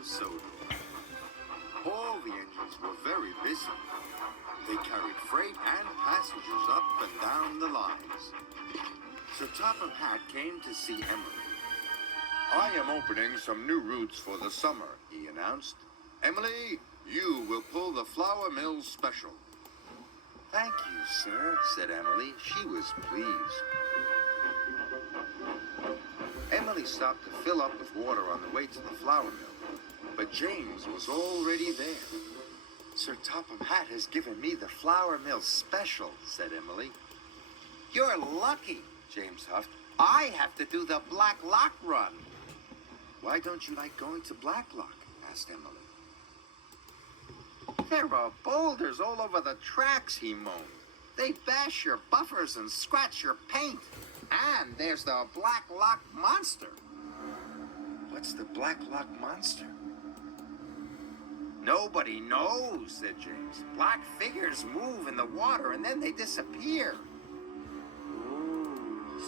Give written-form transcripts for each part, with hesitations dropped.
of soda. All the engines were very busy. They carried freight and passengers up and down the lines. So Topham Hatt came to see Emily. "I am opening some new routes for the summer," he announced. "Emily, you will pull the flour mill special." "Thank you, sir," said Emily. She was pleased. Emily stopped to fill up with water on the way to the flour mill, but James was already there. "Sir Topham Hatt has given me the flour mill special," said Emily. "You're lucky," James huffed. "I have to do the Black Loch run." "Why don't you like going to Black Loch?" asked Emily. "There are boulders all over the tracks," he moaned. "They bash your buffers and scratch your paint. And there's the Black Loch monster." "What's the Black Loch monster?" "Nobody knows," said James. "Black figures move in the water and then they disappear." Ooh.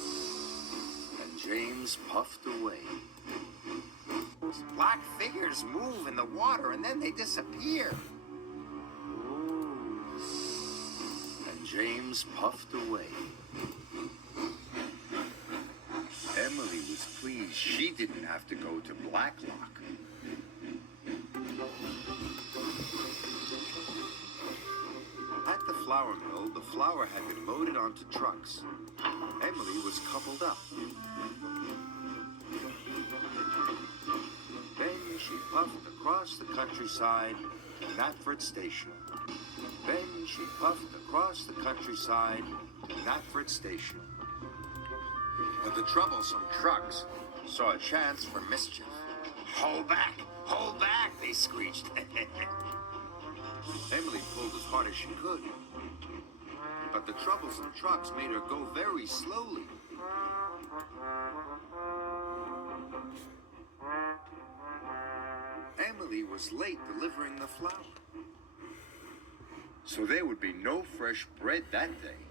And James puffed away. "Black figures move in the water and then they disappear." Ooh. And James puffed away. Emily was pleased she didn't have to go to Black Loch. At the flour mill, the flour had been loaded onto trucks. Emily was coupled up. Then she puffed across the countryside to Knapford Station. Then she puffed across the countryside to Knapford Station. But the troublesome trucks saw a chance for mischief. Hold back, they screeched. Emily pulled as hard as she could. But the troublesome trucks made her go very slowly. Emily was late delivering the flour. So there would be no fresh bread that day.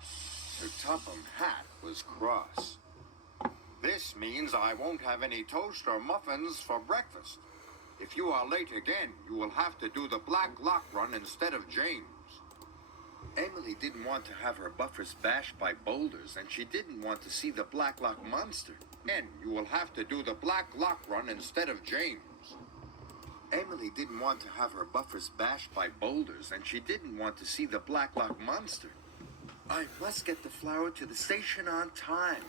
Sir Topham Hatt was cross. "This means I won't have any toast or muffins for breakfast. If you are late again, you will have to do the Black Loch run instead of James." Emily didn't want to have her buffers bashed by boulders, and she didn't want to see the Black Loch monster. "And you will have to do the Black Loch run instead of James." Emily didn't want to have her buffers bashed by boulders, and she didn't want to see the Black Loch monster. "I must get the flour to the station on time,"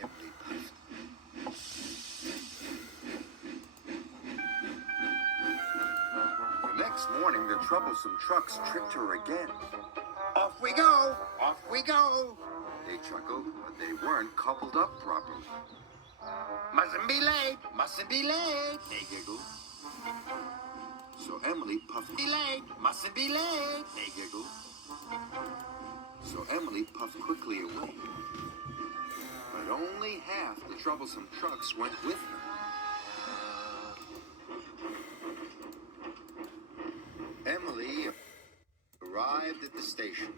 Emily puffed. The next morning, the troublesome trucks tricked her again. Off we go! Off we go!" They chuckled, but they weren't coupled up properly. "Mustn't be late! Mustn't be late!" they giggled. So Emily puffed. "Be late! Mustn't be late!" they giggled. So Emily puffed quickly away. But only half the troublesome trucks went with her. Emily arrived at the station.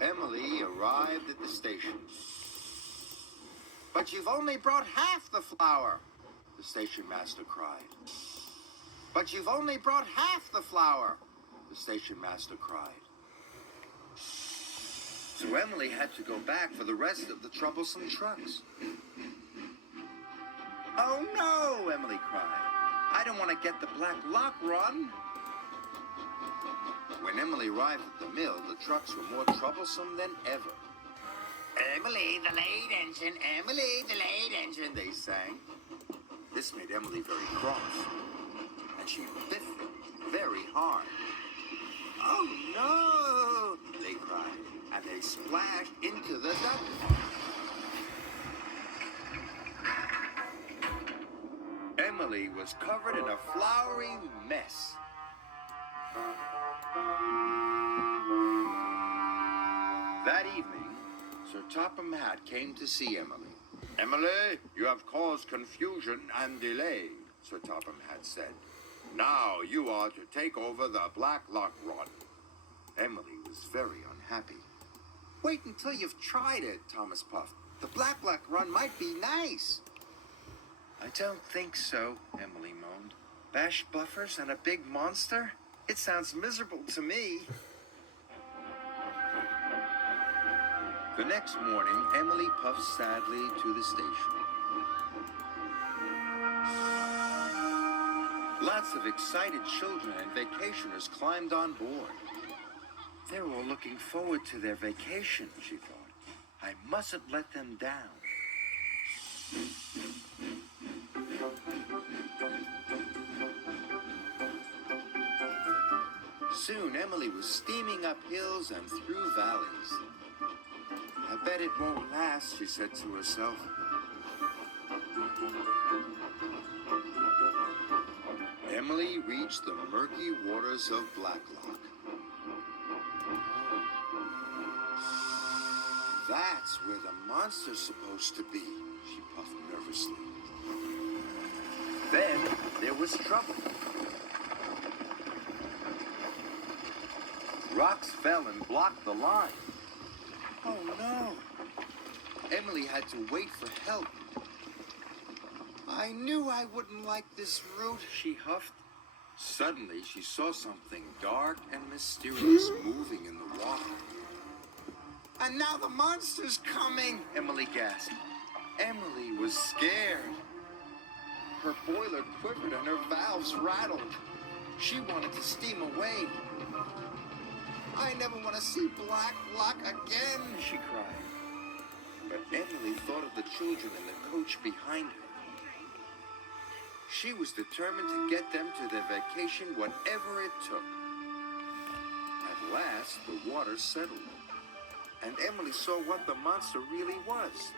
Emily arrived at the station. "But you've only brought half the flour," the station master cried. "But you've only brought half the flour," the station master cried. So Emily had to go back for the rest of the troublesome trucks. "Oh no," Emily cried. "I don't want to get the Black Loch run." When Emily arrived at the mill, the trucks were more troublesome than ever. "Emily, the late engine, Emily, the late engine," they sang. This made Emily very cross, and she biffed them very hard. "Oh no," they cried, and they splashed into the duck pond. Emily was covered in a floury mess. That evening, Sir Topham Hatt came to see Emily. "Emily, you have caused confusion and delay," Sir Topham Hatt said. "Now you are to take over the Black Loch run." Emily was very unhappy. "Wait until you've tried it," Thomas puffed. "The Black Loch run might be nice." I don't think so, Emily moaned. Bash buffers and a big monster? It sounds miserable to me. The next morning, Emily puffed sadly to the station. Lots of excited children and vacationers climbed on board. They were all looking forward to their vacation, she thought. I mustn't let them down. Soon, Emily was steaming up hills and through valleys. I bet it won't last, she said to herself. Emily reached the murky waters of Black Loch. That's where the monster's supposed to be, she puffed nervously. Then there was trouble. Rocks fell and blocked the line. Oh no! Emily had to wait for help. I knew I wouldn't like this route, she huffed. Suddenly, she saw something dark and mysterious moving in the water. And now the monster's coming, Emily gasped. Emily was scared. Her boiler quivered and her valves rattled. She wanted to steam away. I never want to see Black Loch again, she cried. But Emily thought of the children in the coach behind her. She was determined to get them to their vacation, whatever it took. At last, the water settled, and Emily saw what the monster really was.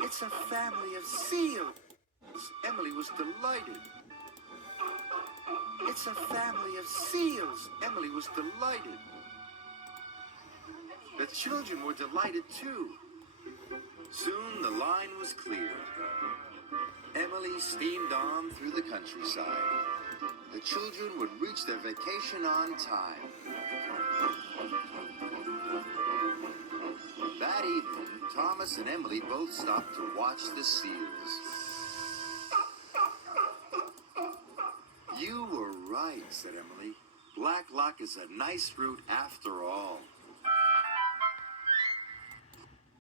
It's a family of seals. Emily was delighted. It's a family of seals. Emily was delighted. The children were delighted too. Soon the line was cleared. Emily steamed on through the countryside. The children would reach their vacation on time. That evening, Thomas and Emily both stopped to watch the seals. You were right, said Emily. Black Loch is a nice route after all.